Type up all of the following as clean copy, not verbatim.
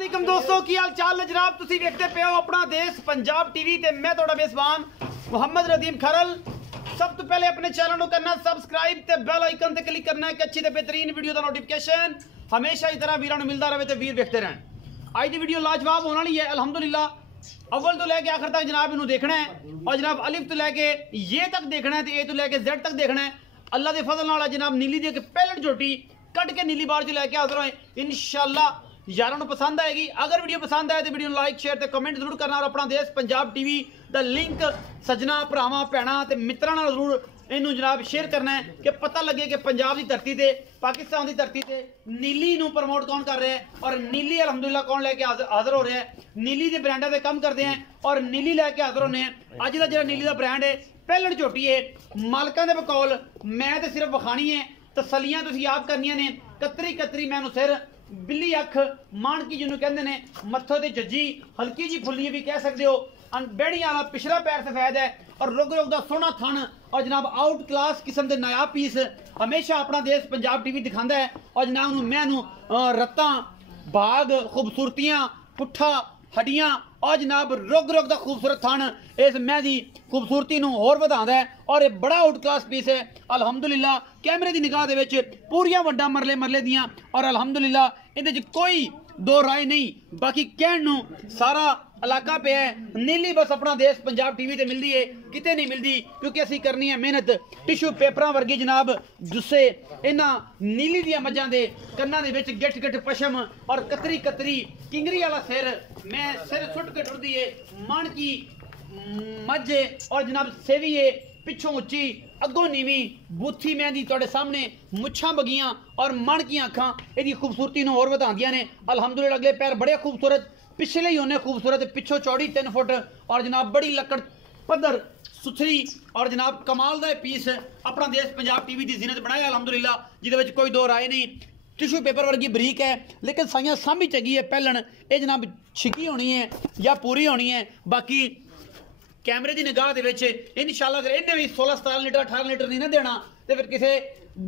वालेकुम दोस्तों की हाल चाल है जनाब। तुसी देखते पे हो अपना देश पंजाब टीवी ते मैं थोड़ा मेजबान मुहम्मद रदीम खरल। सब तो पहले अपने चैनल को करना सब्सक्राइब ते बेल आइकन ते क्लिक करना है कि अच्छी ते बेहतरीन वीडियो का नोटिफिकेशन हमेशा की तरह वीरों मिलता रहे तो वीर देखते रहन। आज की वीडियो लाजवाब होने वाली है अल्हम्दुलिल्लाह। अव्वल तो लैके आखिर तक जनाब इन्हों देखना है और जनाब अलिफ तो लैके ये तक देखना है तो ए तो लैके जेड तक देखना है। अल्लाह के फजल नाल जनाब नीली दी पैलेट झोटी कट के नीली बार च लैके हाजिर होए इंशाअल्लाह। यारों पसंद आएगी। अगर वीडियो पसंद आए तो वीडियो लाइक शेयर ते कमेंट जरूर करना और अपना देश पंजाब टीवी का लिंक सजना भरावां भैणां ते मित्रां नाल जरूर इनू जनाब शेयर करना है कि पता लगे कि पंजाब की धरती से पाकिस्तान की धरती से नीली नू प्रमोट कौन कर रहा है और नीली अलहमदुलिल्लाह कौन लैके हाजिर हो रहा है। नीली के ब्रांडों से कम करते हैं और नीली लैके हाजिर होने हैं। अज का जो नीली का ब्रांड है पैलेट झोटी है मालकां दे बकौल मैं तो सिर्फ विखानी है तसलियां तुसीं आप करनियां ने। कतरी कतरी मैनू सिर बिल्ली अख मानकी जिन्हों कहते हैं मत्थों ते जज्जी हल्की जी फुल्ली भी कह सकते हो। बेड़ी वाला पिछला पैर सफेद है और रुग रुग का सोहना थन और जनाब आउट क्लास किस्म के नायाब पीस हमेशा अपना देश पंजाब टीवी दिखाता है। और जनाब मैनू रत्ता बाग खूबसूरतियां पुट्ठा हड्डियां और जनाब रुग रुग का खूबसूरत थन इस मैं की खूबसूरती नू होर वधांदा है और यह बड़ा आउट क्लास पीस है अलहमदुलिल्लाह। कैमरे की निगाह दे पूरियां वड्डा मरले मरले दियां और अलहमदुलिल्लाह इहदे कोई दो राय नहीं। बाकी कहण नू सारा इलाका पे है नीली बस अपना देश पंजाब टीवी ते मिलती है किते नहीं मिलती क्योंकि असी करनी है मेहनत टिशू पेपरां वर्गी जनाब जुस्से इन्हां नीली दियां मझां दे कन्नां दे विच गिठ गिठ पशम और कतरी कतरी किंगरी वाला सिर मैं सिर सुट के टुरदी है मन की मझे और जनाब सेवी है पिछों उच्ची अगों नीवी बूथी मेहंदी तुहाडे सामने मुछां बगियां और मन की अखां इहदी खूबसूरती नूं होर वधांदियां ने अलहमदुलिल्लाह। अगले पैर बड़े खूबसूरत पिछले ही होने खूबसूरत पिछों चौड़ी 3 फुट और जनाब बड़ी लकड़ पद्धर सुथरी और जनाब कमाल का पीस अपना देश पंजाब टीवी की जीनत बनाया अलहमदुलिल्लाह जिहदे कोई दो राय नहीं। टिशू पेपर वर्गी बरीक है लेकिन साइयां सामी चंगी है पैलन ये जनाब छिकी होनी है या पूरी होनी है। बाकी कैमरे की निगाह के इंशाअल्लाह अगर इन्हें भी 16-17 लीटर 18 लीटर नहीं ना देना तो फिर किसे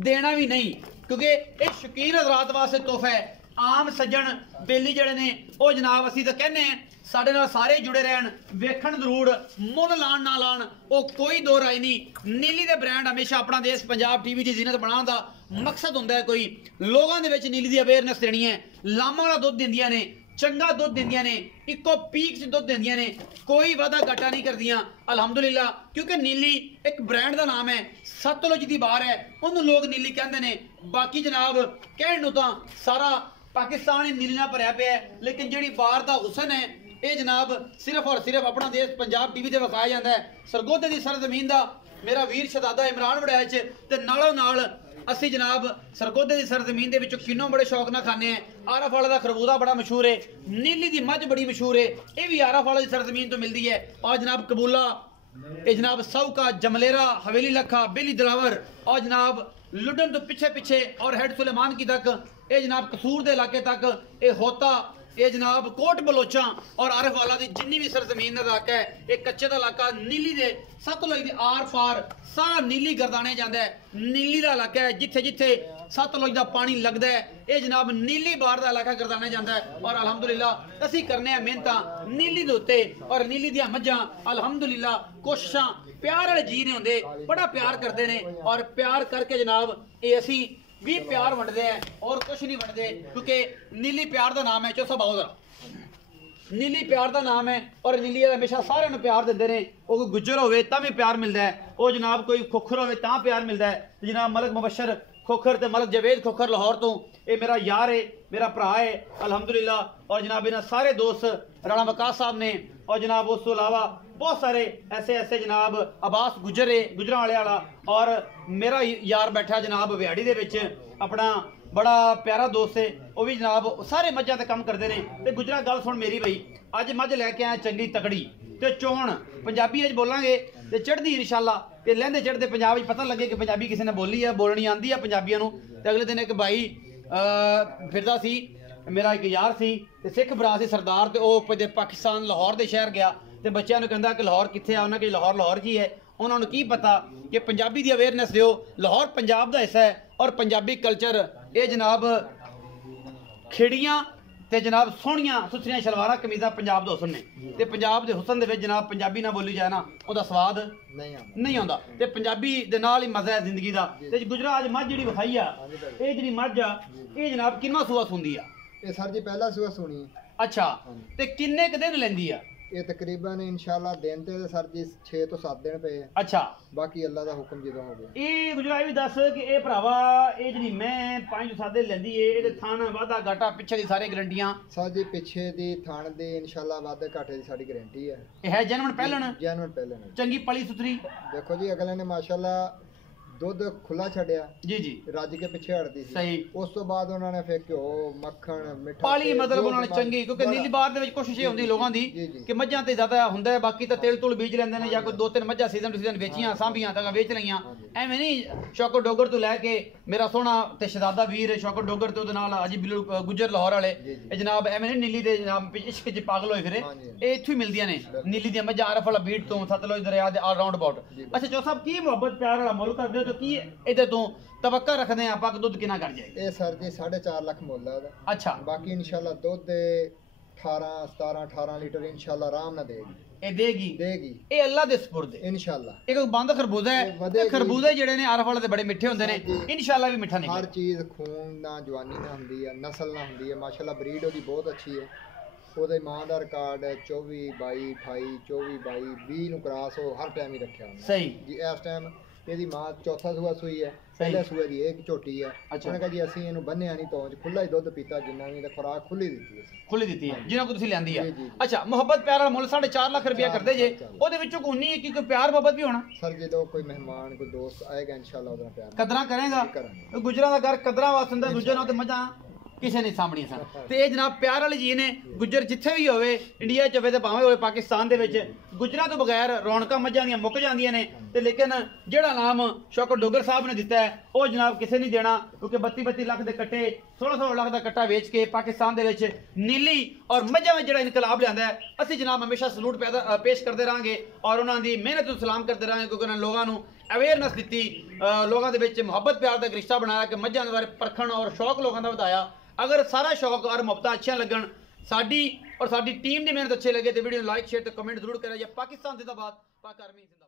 देना भी नहीं क्योंकि ये शौकीन हजरात वास्ते तोहफा है। आम सज्जन बेली जड़े ने वो जनाब असी तो कहने हैं साढ़े नाल सारे जुड़े रहन वेखण जरूर मुल लाण ना लाण वो कोई दो राय नहीं। नीली दे ब्रांड हमेशा अपना देश पंजाब टीवी की जीनत बनाने का मकसद होंदा है कोई लोगों के विच नीली की अवेयरनेस देनी है। लामा वाला दुध दिंदियां ने चंगा दुध दिंदियां ने इको पीक च दुध दिंदियां ने कोई वादा घाटा नहीं करदियां अलहमदुलिल्लाह क्योंकि नीली एक ब्रांड का नाम है सतलुज की बार है उन्होंने लोग नीली कहते हैं। बाकी जनाब कहण नूं तां सारा पाकिस्तान ही नीली नाल भरिया पिया है लेकिन जिहड़ी बार का हुसन है ये जनाब सिर्फ और सिर्फ अपना देश पंजाब टीवी से विखाया जाता है। सरगोधे की सरजमीन का मेरा वीर शहजादा इमरान वड़ैच ते नालों नाल असी जनाब सरगोधे की सरजमीन के विचों किन्नों बड़े शौक ना खाने हैं। आरफ वाले का खरबूजा बड़ा मशहूर है नीली की मझ बड़ी मशहूर है ये भी आरफ वाले की सरजमीन तो मिलती है। और जनाब कबूला ये जनाब सऊका जमलेरा हवेली लखा बेली दिलावर और जनाब लुडन तो पिछे पिछे और हेड सुलेमान की तक ये जनाब कसूर के इलाके तक ये होता ये जनाब कोट बलोचा और आरफ वाला की जिन्नी भी सरजमीन का इलाका है एक कच्चे का इलाका नीली के सतलुज के आर पार सारा नीली गर्दाने जाता है। नीली का इलाका है जिथे जिथे सतलुज का पानी लगता है ये जनाब नीली बार का इलाका गर्दाने जाता है। और अलहमदुलिल्लाह असी करने मेहनत नीली के उत्ते और नीली दियां मझां अलहमदुलिल्लाह कोशिशां प्यार वाले जी ने होंदे बड़ा प्यार करते हैं और प्यार करके जनाब ये असी भी प्यार वंडते हैं और कुछ नहीं वंडते क्योंकि नीली प्यार का नाम है। चौसा बहुत नीली प्यार का नाम है और नीली हमेशा सारे प्यार देते हैं। वो कोई गुज्जर होवे तां भी प्यार मिलता है वो जनाब कोई खोखर होवे तां प्यार मिलता है। जनाब मलक मुबशर खोखर ते मलक जवेद खोखर लाहौर तो ये मेरा यार है मेरा भरा है अलहमदुलिल्लाह। और जनाब इन्होंने सारे दोस्त राणा वकास साहब ने और जनाब उस तो अलावा बहुत सारे ऐसे ऐसे जनाब अब्बास गुजर है गुजरा वाले वाला और मेरा यार बैठा जनाब विहाड़ी दे विच अपना बड़ा प्यारा दोस्त है वो भी जनाब सारे मझां ते कम करते हैं। तो गुजरा गल सुन मेरी बई अज मझ लैके आया चंगी तकड़ी तो चोण पंजाबी बोलांगे तो चढ़दी इंशाअल्लाह ते लहंदे चढ़ते पंजाब पता लगे कि पंजाबी किसी ने बोली है बोलनी आंदी है पंजाबियों नूं। ते अगले दिन एक भाई फिरदा सी मेरा एक यार सी ते सिख भरा सी सरदार ते ओह पाकिस्तान लाहौर दे शहर गया ते बच्चों ने कहता कि लाहौर कित्थे आ उन्हें कि लाहौर लाहौर जी है उन्होंने की पता कि पंजाबी की अवेयरनेस दो लाहौर पंजाब का हिस्सा है और पंजाबी कल्चर ये जनाब खिड़ियाँ ਤੇ ਜਨਾਬ ਸੋਹਣੀਆਂ ਸੁਥਰੀਆਂ ਸ਼ਲਵਾਰਾਂ ਕਮੀਜ਼ਾਂ ਪੰਜਾਬ ਦੇ ਹੁਸਨ ਨੇ ਤੇ ਪੰਜਾਬ ਦੇ ਹੁਸਨ ਦੇ ਵਿੱਚ ਜਨਾਬ ਪੰਜਾਬੀ ਨਾ ਬੋਲੀ ਜਾਏ ਨਾ ਉਹਦਾ ਸਵਾਦ ਨਹੀਂ ਆਉਂਦਾ ਤੇ ਪੰਜਾਬੀ ਦੇ ਨਾਲ ਹੀ ਮਜ਼ਾ ਹੈ ਜ਼ਿੰਦਗੀ ਦਾ। ਤੇ ਗੁਜਰਾ ਅੱਜ ਮੱਝ ਜਿਹੜੀ ਵਿਖਾਈ ਆ ਇਹ ਜਿਹੜੀ ਮੱਝ ਆ ਇਹ ਜਨਾਬ ਕਿੰਨਾ ਸੂਆ ਸੁੰਦੀ ਆ? ਇਹ ਸਰ ਜੀ ਪਹਿਲਾ ਸੂਆ ਸੁਣੀ। ਅੱਛਾ ਤੇ ਕਿੰਨੇ ਕ ਦਿਨ ਲੈਂਦੀ ਆ? ਇਹ ਤਕਰੀਬਨ ਇਨਸ਼ਾਅੱਲਾ ਦਿਨ ਤੇ ਸਰ ਜੀ 6 ਤੋਂ 7 ਦਿਨ ਪਏ। ਅੱਛਾ ਬਾਕੀ ਅੱਲਾ ਦਾ ਹੁਕਮ ਜਦੋਂ ਹੋ ਗਿਆ। ਇਹ ਗੁਜਰਾ ਇਹ ਵੀ ਦੱਸ ਕਿ ਇਹ ਭਰਾਵਾ ਇਹ ਜਿਹੜੀ ਮੈਂ 5-7 ਦਿਨ ਲੈਂਦੀ ਏ ਇਹਦੇ ਥਾਣ ਵਾਧਾ ਘਾਟਾ ਪਿੱਛੇ ਦੀ ਸਾਰੇ ਗਰੰਟੀਆਂ ਸਰ ਜੀ ਪਿੱਛੇ ਦੀ ਥਾਣ ਦੀ ਇਨਸ਼ਾਅੱਲਾ ਵਾਧੇ ਘਾਟੇ ਦੀ ਸਾਡੀ ਗਾਰੰਟੀ ਹੈ। ਇਹ ਹੈ ਜੈਨੂਨ ਪਹਿਲਣ ਚੰਗੀ ਪਲੀ ਸੁਥਰੀ। ਦੇਖੋ ਜੀ ਅਗਲੇ ਨੇ ਮਾਸ਼ਾਅੱਲਾ ਦੁੱਧ ਖੁੱਲਾ ਛੱਡਿਆ ਜੀ ਜੀ ਰੱਜ ਕੇ ਪਿੱਛੇ ਹਟਦੀ ਸੀ। ਸਹੀ। ਉਸ ਤੋਂ ਬਾਅਦ ਉਹਨਾਂ ਨੇ ਫਿਰ ਘਿਓ ਮੱਖਣ ਮਿੱਠਾ ਪਾਲੀ ਮਤਲਬ ਉਹਨਾਂ ਨੇ ਚੰਗੀ ਕਿਉਂਕਿ ਨੀਲੀ ਬਾਰ ਦੇ ਵਿੱਚ ਕੋਸ਼ਿਸ਼ ਇਹ ਹੁੰਦੀ ਲੋਕਾਂ ਦੀ ਕਿ ਮੱਝਾਂ ਤੇ ਜ਼ਿਆਦਾ ਹੁੰਦਾ ਹੈ ਬਾਕੀ ਤਾਂ ਤੇਲ ਤੂਲ ਬੀਜ ਲੈਂਦੇ ਨੇ ਜਾਂ ਕੋਈ 2-3 ਮੱਝਾਂ ਸੀਜ਼ਨ ਵੇਚੀਆਂ ਸਾਂਭੀਆਂ ਤਾਂ ਵੇਚ ਲਈਆਂ ਐਵੇਂ ਨਹੀਂ। ਸ਼ੌਕਤ ਡੋਗਰ ਤੋਂ ਲੈ ਕੇ ਮੇਰਾ ਸੋਹਣਾ ਤੇ ਸ਼ਹਜ਼ਾਦਾ ਵੀਰ ਸ਼ੌਕਤ ਡੋਗਰ ਤੇ ਉਹਦੇ ਨਾਲ ਅਜੀ ਬਿਲੂ ਗੁੱਜਰ ਲਾਹੌਰ ਵਾਲੇ ਇਹ ਜਨਾਬ ਐਵੇਂ ਨਹੀਂ ਨੀਲੀ ਦੇ ਜਨਾਬ ਇਸ਼ਕ 'ਚ ਪਾਗਲ ਹੋਏ ਫਿਰੇ ਇਹ ਇੱਥੋਂ ਹੀ ਮਿਲਦੀਆਂ ਨੇ ਨੀਲੀ ਦੀਆਂ ਮੱਝਾਂ ਆਰਫ ਵਾਲਾ ਬੀਟ ਤੋਂ ਸਤਲੁਜ ਦਰਿਆ ਦੇ ਆਲ ਰਾਉਂਡ ਅਬਾਊਟ। ਅੱਛਾ ਚੋ ਸਾਹਿਬ ਕੀ ਮੁਹੱਬਤ ਪਿਆਰ ਵਾਲਾ ਮੁੱਲ ਕਰਦੇ ਹੋ ਤੇ ਕੀ ਇਹਦੇ ਤੋਂ ਤਵੱਕਾ ਰੱਖਦੇ ਆਪਾਂ ਕਿ ਦੁੱਧ ਕਿੰਨਾ ਕਰ ਜਾਏ? ਇਹ ਸਰ ਜੀ 4.5 ਲੱਖ ਮੁੱਲ ਹੈ ਉਹਦਾ। ਅੱਛਾ ਬਾਕੀ ਇਨਸ਼ਾਅੱਲਾ ਦੁੱਧ 18 ਲੀਟਰ ਇਨਸ਼ਾਅੱਲਾ ਆਰਾਮ ਨਾਲ ਦੇਗੀ। ਇਹ ਦੇਗੀ ਇਹ ਅੱਲਾ ਦੇ ਸਪੁਰਦ ਹੈ ਇਨਸ਼ਾਅੱਲਾ। ਇਹ ਕੋਈ ਬੰਦ ਖਰਬੂਜ਼ਾ ਹੈ ਤੇ ਖਰਬੂਜ਼ੇ ਜਿਹੜੇ ਨੇ ਆਰਫ ਵਾਲੇ ਦੇ ਬੜੇ ਮਿੱਠੇ ਹੁੰਦੇ ਨੇ ਇਨਸ਼ਾਅੱਲਾ ਵੀ ਮਿੱਠਾ ਨਿਕਲੇ। ਹਰ ਚੀਜ਼ ਖੂਨ ਨਾਲ ਜਵਾਨੀ ਨਾਲ ਹੁੰਦੀ ਹੈ ਨਸਲ ਨਾਲ ਹੁੰਦੀ ਹੈ ਮਾਸ਼ਾਅੱਲਾ ਬਰੀਡ ਉਹਦੀ ਬਹੁਤ ਅੱਛੀ ਹੈ। ਉਹਦੇ ਮਾਂ ਦਾ ਰਿਕਾਰਡ 24 22 28 24 22 20 ਨੂੰ ਕਰਾਸ ਉਹ ਹਰ ਟਾਈਮ ਹੀ ਰੱਖਿਆ ਉਹਨੇ। ਸਹੀ ਜੀ ਇਸ ਟਾਈਮ ਇਹਦੀ ਮਾਂ ਚੌਥਾ ਸੂਆ ਸੂਈ ਹੈ ਪਹਿਲੇ ਸੂਏ ਦੀ ਇੱਕ ਝੋਟੀ ਹੈ। ਉਹਨੇ ਕਿਹਾ ਜੀ ਅਸੀਂ ਇਹਨੂੰ ਬੰਨਿਆ ਨਹੀਂ ਤੋਂ ਖੁੱਲਾ ਹੀ ਦੁੱਧ ਪੀਤਾ ਜਿੰਨਾ ਵੀ ਤੇ ਖੁਰਾਕ ਖੁੱਲੀ ਦਿੱਤੀ ਹੈ ਜਿੰਨਾ ਕੋ ਤੁਸੀਂ ਲੈਂਦੀ ਆ। ਅੱਛਾ ਮੁਹੱਬਤ ਪਿਆਰ ਵਾਲਾ ਮੁੱਲ 4.5 ਲੱਖ ਰੁਪਇਆ ਕਰਦੇ ਜੇ ਉਹਦੇ ਵਿੱਚੋਂ ਕੋਈ ਨਹੀਂ ਕਿ ਕੋਈ ਪਿਆਰ ਮੁਹੱਬਤ ਵੀ ਹੋਣਾ? ਸਰ ਜਦੋਂ ਕੋਈ ਮਹਿਮਾਨ ਕੋਈ ਦੋਸਤ ਆਏਗਾ ਇਨਸ਼ਾਅੱਲਾ ਉਹਦਾ ਪਿਆਰ ਕਦਰਾਂ ਕਰੇਗਾ। ਗੁਜਰਾਂ ਦਾ ਘਰ ਕਦਰਾਂ ਵਾਸਤੇ ਹੁੰਦਾ ਦੂਜੇ ਨਾਲ ਤੇ ਮੱਝਾਂ ਕਿਸੇ ਨੇ ਸਾਂਭਣੀਆਂ ਸਨ ਤੇ ਇਹ ਜਨਾਬ ਪਿਆਰ ਵਾਲੀ ਜੀ ਨੇ ਗੁੱਜਰ ਜਿੱਥੇ ਵੀ ਹੋਵੇ ਇੰਡੀਆ ਚ ਹੋਵੇ ਤੇ ਭਾਵੇਂ ਹੋਵੇ ਪਾਕਿਸਤਾਨ ਦੇ ਵਿੱਚ ਗੁੱਜਰਾਂ ਤੋਂ ਬਗੈਰ ਰੌਣਕਾਂ ਮੱਝਾਂ ਦੀਆਂ ਮੁੱਕ ਜਾਂਦੀਆਂ ਨੇ ਤੇ ਲੇਕਿਨ ਜਿਹੜਾ ਨਾਮ ਸ਼ੌਕਤ ਡੋਗਰ ਸਾਹਿਬ ਨੇ ਦਿੱਤਾ ਹੈ ਉਹ ਜਨਾਬ ਕਿਸੇ ਨਹੀਂ ਦੇਣਾ ਕਿਉਂਕਿ 32 ਲੱਖ ਦੇ ਕੱਟੇ 16 ਲੱਖ ਦਾ ਕੱਟਾ ਵੇਚ ਕੇ ਪਾਕਿਸਤਾਨ ਦੇ ਵਿੱਚ ਨੀਲੀ ਔਰ ਮੱਝਾਂ ਵਿੱਚ ਜਿਹੜਾ ਇਨਕਲਾਬ ਲਿਆਂਦਾ ਹੈ ਅਸੀਂ ਜਨਾਬ ਹਮੇਸ਼ਾ ਸਲੂਟ ਪੇਸ਼ ਕਰਦੇ ਰਹਾਂਗੇ ਔਰ ਉਹਨਾਂ ਦੀ ਮਿਹਨਤ ਨੂੰ ਸਲਾਮ ਕਰਦੇ ਰਹਾਂਗੇ ਕਿਉਂਕਿ ਉਹਨਾਂ ਲੋਕਾਂ ਨੂੰ ਅਵੇਅਰਨੈਸ ਦਿੱਤੀ ਲੋਕਾਂ ਦੇ ਵਿੱਚ ਮੁਹੱਬਤ ਪਿਆਰ ਦਾ ਰਿਸ਼ਤਾ ਬਣਾਇਆ ਕਿ ਮੱਝਾਂ ਦੇ ਬਾਰੇ ਪਰਖਣ ਔਰ ਸ਼ੌਕ ਲੋਕਾਂ ਦਾ ਵਧਾਇਆ। अगर सारा शौक और मुहब्बत अच्छियां लगन साडी और साडी टीम की मेहनत अच्छे लगे तो वीडियो लाइक शेयर तो कमेंट जरूर करें। पाकिस्तान जिंदाबाद, पाक आर्मी जिंदाबाद।